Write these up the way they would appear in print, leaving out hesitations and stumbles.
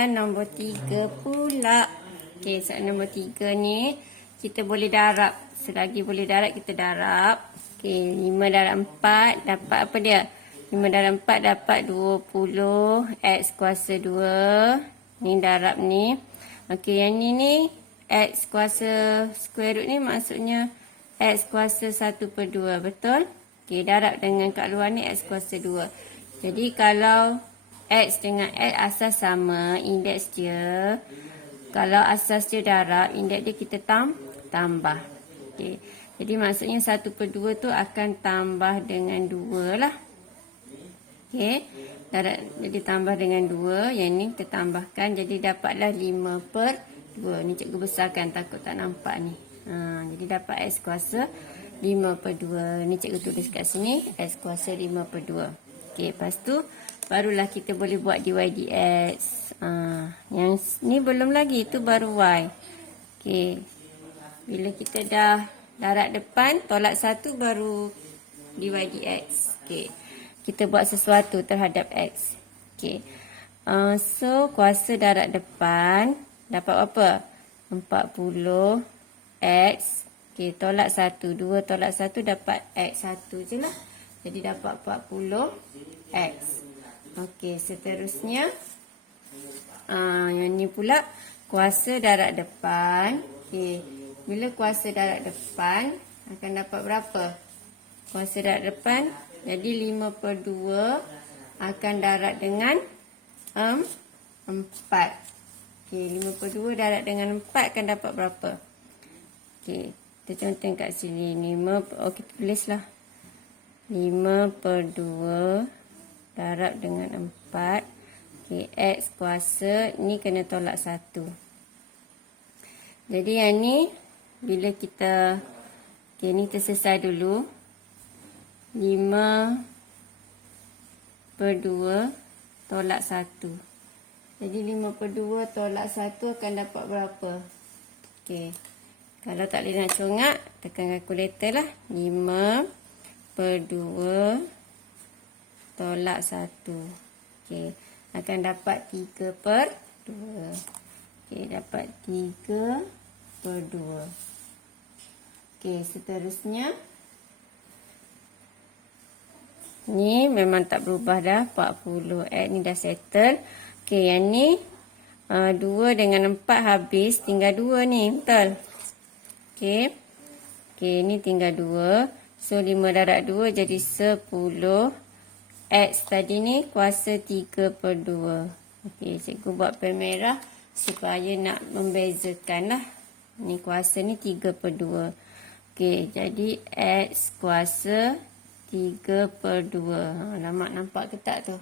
soalan nombor 3 pula. Okey, soalan nombor 3 ni kita boleh darab. Selagi boleh darab, kita darab. Okey, 5 darab 4 dapat apa dia? 5 darab 4 dapat 20 X kuasa 2. Ni darab ni. Okey, yang ni X kuasa square root ni maksudnya X kuasa 1/2. Betul? Okey, darab dengan kat luar ni X kuasa 2. Jadi kalau X dengan X asas sama, indeks dia. Kalau asas dia darab, indeks dia kita tambah. Okay. Jadi maksudnya 1/2 tu akan tambah dengan 2 lah. Okay. Darab, jadi tambah dengan 2. Yang ni kita tambahkan. Jadi dapatlah 5/2. Ni cikgu besarkan, takut tak nampak ni. Jadi dapat X kuasa 5/2. Ni cikgu tulis kat sini. X kuasa 5/2. Okay. Lepas tu barulah kita boleh buat dy dx. Yang ni belum lagi, itu baru y. Okey. Bila kita dah darab depan, tolak 1 baru dy dx. Okey. Kita buat sesuatu terhadap x. Okey. So kuasa darab depan dapat apa? 40 x. Okey, tolak 1. 2 tolak 1 dapat x 1 je lah. Jadi dapat 40 x. Okey, seterusnya yang ni pula kuasa darab depan. Okey, bila kuasa darab depan akan dapat berapa? Kuasa darab depan jadi 5/2 akan darab dengan 4. Okey, 5/2 darab dengan 4 akan dapat berapa? Okey, kita contoh kat sini 5. Kita tulislah 5/2 darab dengan 4. Okay, X kuasa. Ni kena tolak 1. Jadi yang ni, bila kita... Okay, ni terselesai dulu. 5/2 tolak 1. Jadi 5/2 tolak 1 akan dapat berapa? Okay. Kalau tak boleh nak congak, tekan kalkulator lah. 5/2 tolak 1. Okey, akan dapat 3/2. Okey, dapat 3/2. Okey, seterusnya ni memang tak berubah dah, 40 x ni dah settle. Okey, yang ni 2 dengan 4 habis, tinggal 2 ni, betul? Okey. Okey, ni tinggal 2. So 5 darab 2 jadi 10. X tadi ni kuasa 3/2. Okey, cikgu buat pen merah supaya nak membezakan lah. Ni kuasa ni 3/2. Okey, jadi X kuasa 3/2. Nampak ke tak tu?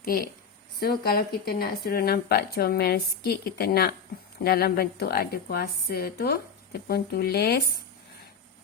Okey, so kalau kita nak suruh nampak comel sikit, kita nak dalam bentuk ada kuasa tu, kita pun tulis.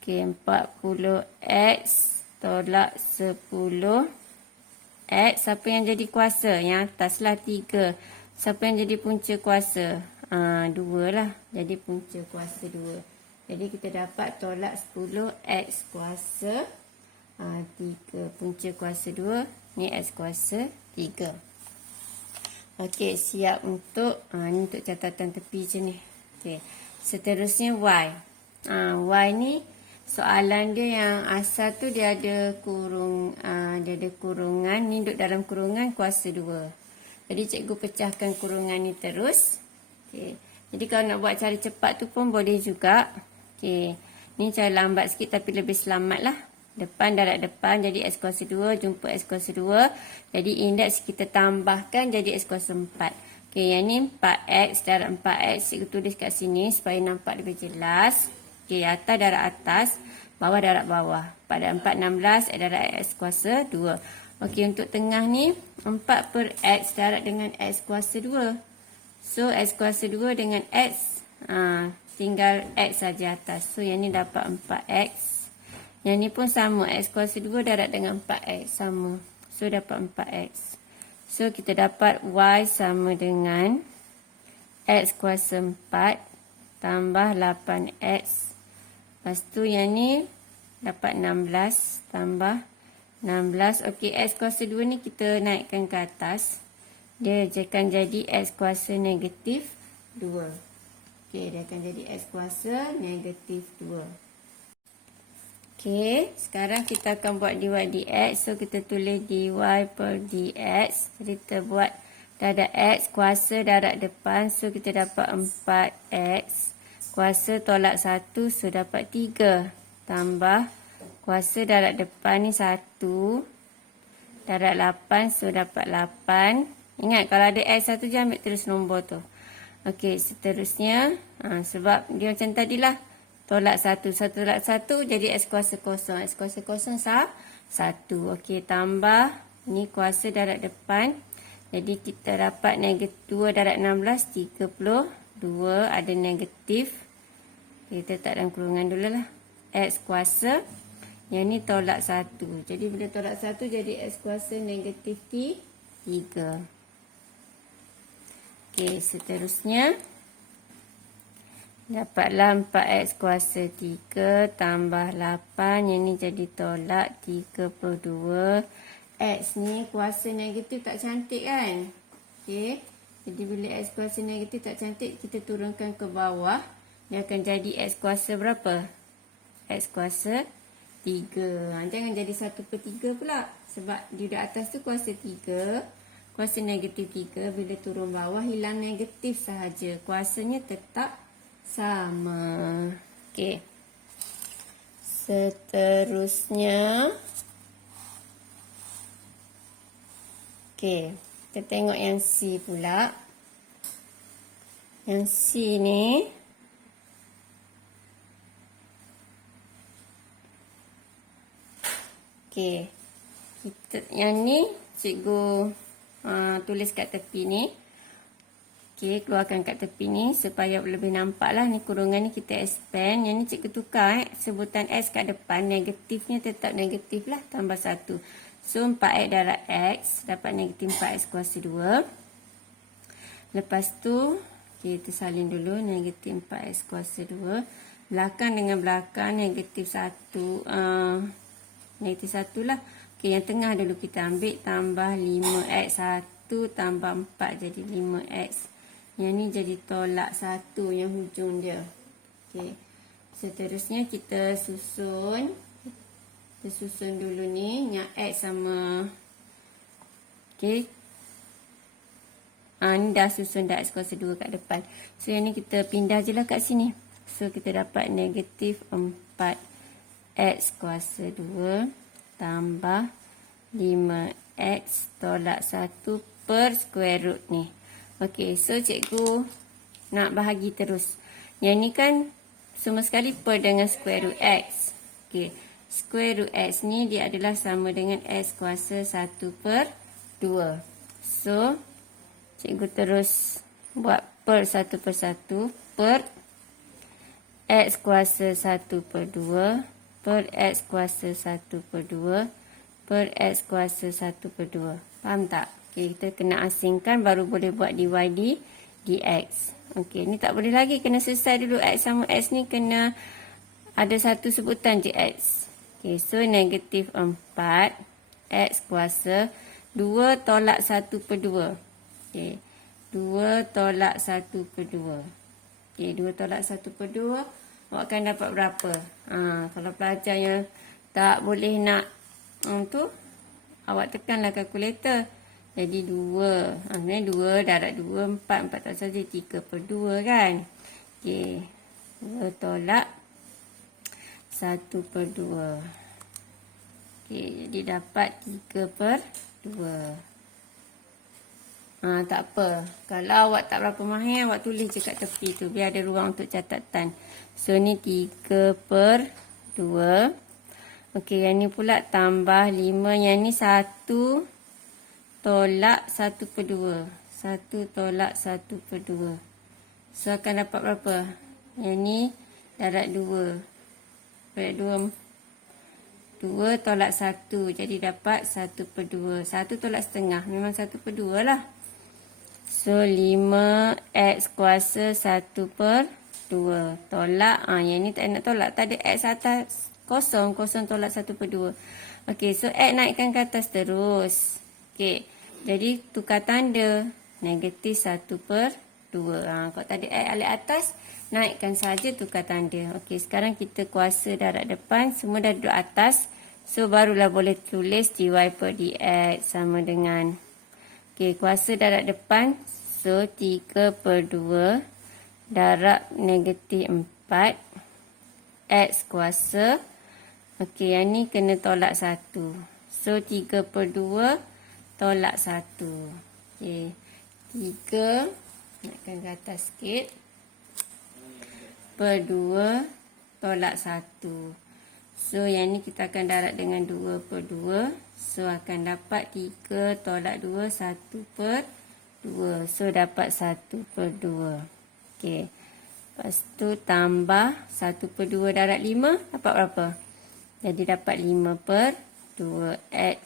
Okey, 40X tolak 10. X, siapa yang jadi kuasa? Yang atas lah 3. Siapa yang jadi punca kuasa? 2 lah. Jadi punca kuasa 2. Jadi kita dapat tolak 10 X kuasa 3. Punca kuasa 2. Ni X kuasa 3. Okey, siap untuk ni untuk catatan tepi je ni. Okey. Seterusnya Y. Y ni soalan dia yang asal tu dia ada dia ada kurungan, ni duduk dalam kurungan kuasa 2. Jadi cikgu pecahkan kurungan ni terus. Okey. Jadi kalau nak buat cara cepat tu pun boleh juga. Okey. Ni cara lambat sikit tapi lebih selamat lah. Depan darab depan jadi X kuasa 2 jumpa X kuasa 2. Jadi indeks kita tambahkan jadi X kuasa 4. Okey, yang ni 4X darab 4X cikgu tulis kat sini supaya nampak lebih jelas. Okey, atas darab atas, bawah darab bawah. Pada 4, 16, X darab X kuasa 2. Okey, untuk tengah ni, 4/X darab dengan X kuasa 2. So, X kuasa 2 dengan X, tinggal X saja atas. So, yang ni dapat 4X. Yang ni pun sama, X kuasa 2 darab dengan 4X, sama. So, dapat 4X. So, kita dapat Y sama dengan X kuasa 4 tambah 8X. Lepas tu yang ni dapat 16 tambah 16. Okey, X kuasa 2 ni kita naikkan ke atas. dia akan jadi X kuasa negatif 2. Okey, dia akan jadi X kuasa negatif 2. Okey, sekarang kita akan buat dy dx. So, kita tulis dy per dx. Jadi, kita buat darab x kuasa darab depan. So, kita dapat 4x. Kuasa tolak 1, so dapat 3. Tambah kuasa darab depan ni 1. Darab 8, so dapat 8. Ingat, kalau ada x 1 je ambil terus nombor tu. Okey, seterusnya. Sebab dia macam tadilah. Tolak 1. 1 tolak 1 jadi x kuasa kosong. X kuasa kosong 1. Okey, tambah. Ni kuasa darab depan. Jadi, kita dapat negatif 2 darab 16, 32. Ada negatif. Kita letak dalam kurungan dulu lah. X kuasa. Yang ni tolak 1. Jadi, bila tolak 1 jadi x kuasa negatif 3. Okey, seterusnya. Dapatlah 4x kuasa 3 tambah 8. Yang ni jadi tolak 32. X ni kuasa negatif tak cantik kan? Okey. Jadi bila x kuasa negatif tak cantik, kita turunkan ke bawah. Dia akan jadi x kuasa berapa? X kuasa 3. Jangan jadi 1/3 pula. Sebab di atas tu kuasa 3. Kuasa negatif 3. Bila turun bawah, hilang negatif sahaja. Kuasanya tetap sama. Okey. Seterusnya. Okey. Kita tengok yang C pula. Yang C ni. Okey. Yang ni cikgu tulis kat tepi ni. Okey, keluarkan kat tepi ni supaya lebih nampak lah. Ni kurungan ni kita expand. Yang ni cikgu tukar sebutan x kat depan. Negatifnya tetap negatif lah. Tambah 1. So, 4x darab x dapat negatif 4x kuasa 2. Lepas tu, kita salin dulu negatif 4x kuasa 2. Belakang dengan belakang negatif 1. Negatif 1 lah. Okey, yang tengah dulu kita ambil. Tambah 5x 1 tambah 4 jadi 5x. Yang ni jadi tolak 1 yang hujung dia. Okey. Seterusnya kita susun. Kita susun dulu ni. Yang x sama. Okey. Ni dah susun dah x kuasa 2 kat depan. So yang ni kita pindah je lah kat sini. So kita dapat negatif 4x kuasa 2 tambah 5x tolak 1 per square root ni. Okey, so cikgu nak bahagi terus. Yang ni kan semua sekali per dengan square root x. Okey, square root x ni dia adalah sama dengan x kuasa 1 per 2. So, cikgu terus buat per 1 per 1 per x kuasa 1 per 2 per x kuasa 1 per 2 per x kuasa 1 per 2. Faham tak? Okey, kita kena asingkan baru boleh buat dy dx. Okey, ni tak boleh lagi. Kena selesai dulu x sama x ni kena ada satu sebutan je x. Okey, so negatif 4 x kuasa 2 tolak 1 per 2. Okey, 2 tolak 1 per 2. Okey, 2 tolak 1 per 2. Awak akan dapat berapa? Kalau pelajar yang tak boleh nak tu, awak tekanlah kalkulator. Jadi 2. Sebenarnya 2 darab 2, 4. 4 tak saja 3 per 2 kan? Okey. 2 tolak 1 per 2. Okey. Jadi dapat 3 per 2. Tak apa. Kalau awak tak berapa mahir, awak tulis je kat tepi tu. Biar ada ruang untuk catatan. So, ni 3 per 2. Okey, yang ni pula tambah 5. Yang ni 1 tolak 1 per 2. 1 tolak 1 per 2. So, akan dapat berapa? Yang ni darab 2. Darab 2. 2 tolak 1. Jadi, dapat 1 per 2. 1 tolak setengah. Memang 1 per 2 lah. So, 5x kuasa 1 per 2. Tolak. Yang ni tak nak tolak. Tak ada x atas. Kosong. Kosong tolak 1 per 2. Okey, so x naikkan ke atas terus. Okey. Jadi, tukar tanda. negatif 1/2. Kalau tadi X alik atas, naikkan saja tukar tanda. Okey, sekarang kita kuasa darab depan, semua dah duduk atas. So, barulah boleh tulis dy per dx sama dengan, okey, kuasa darab depan, so 3/2 darab negatif 4 x kuasa. Okey, yang ni kena tolak 1. So, 3/2 tolak 1. Okey, 3, naikkan ke atas sikit, per 2 tolak 1. So, yang ni kita akan darab dengan 2/2. So, akan dapat 3 tolak 2, 1/2. So, dapat 1/2. Okey. Lepas tu tambah 1/2 darab 5, dapat berapa? Jadi, dapat 5/2 X.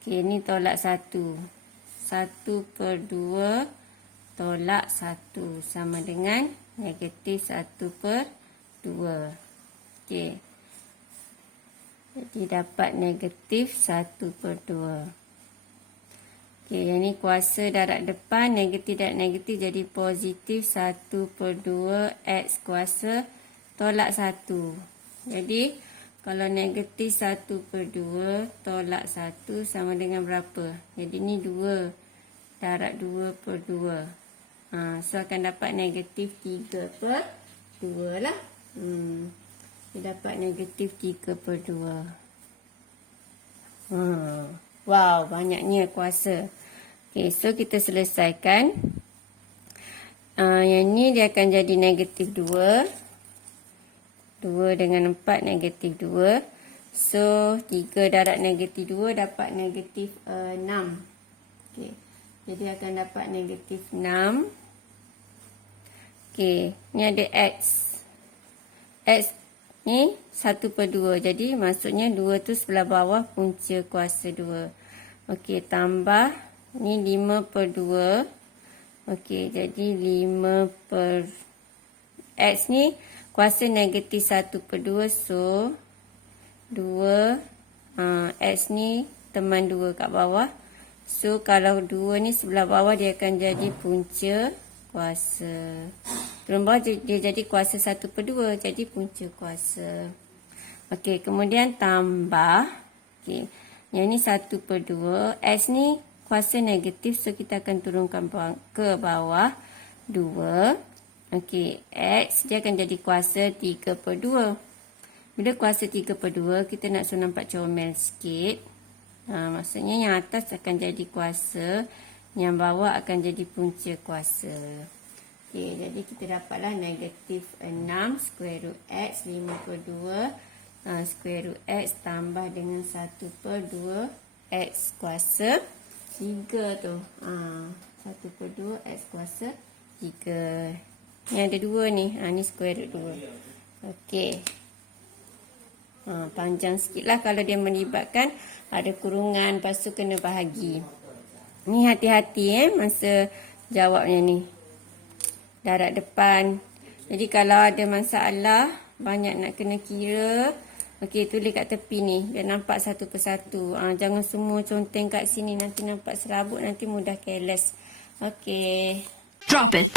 Okey, ni tolak 1. 1/2 tolak 1 sama dengan negatif 1/2. Okey. Jadi dapat negatif 1/2. Okey, yang ni kuasa darab depan, negatif darab negatif jadi positif 1/2 X kuasa tolak 1. Jadi, kalau negatif 1/2 tolak 1 sama dengan berapa? Jadi ni 2 darab 2/2. So, akan dapat negatif 3/2 lah. Dia dapat negatif 3/2. Wow, banyaknya kuasa. Okay, so kita selesaikan. Yang ni dia akan jadi negatif 2. 2 dengan 4 negatif 2. So, 3 darab negatif 2 dapat negatif 6. Okay. Jadi akan dapat negatif 6. Okey, ni ada X. X ni 1/2. Jadi maksudnya 2 tu sebelah bawah punca kuasa 2. Okey, tambah ni 5/2. Okey, jadi 5 X ni kuasa negatif 1/2. So, 2 X ni teman 2 kat bawah. So, kalau 2 ni sebelah bawah dia akan jadi punca kuasa. Turun bawah dia jadi kuasa 1/2. Jadi punca kuasa. Okey, kemudian tambah. Okey, yang ni 1/2. X ni kuasa negatif. So, kita akan turunkan ke bawah 2. Okey, X dia akan jadi kuasa 3/2. Bila kuasa 3/2, kita nak suruh nampak comel sikit. Maksudnya yang atas akan jadi kuasa, yang bawah akan jadi punca kuasa. Okey, jadi kita dapatlah negatif 6 square root X 5/2 square root X tambah dengan 1/2 X kuasa 3 tu. 1/2 X kuasa 3. Ni ada 2 ni. Ni square root 2. Okey. Panjang sikit lah kalau dia melibatkan ada kurungan, lepas tu kena bahagi. Ni hati-hati masa jawabnya ni. Darab depan. Jadi kalau ada masalah, banyak nak kena kira. Okey, tulis kat tepi ni. Biar nampak satu persatu. Jangan semua conteng kat sini. Nanti nampak serabut. Nanti mudah careless. Okey. Drop it.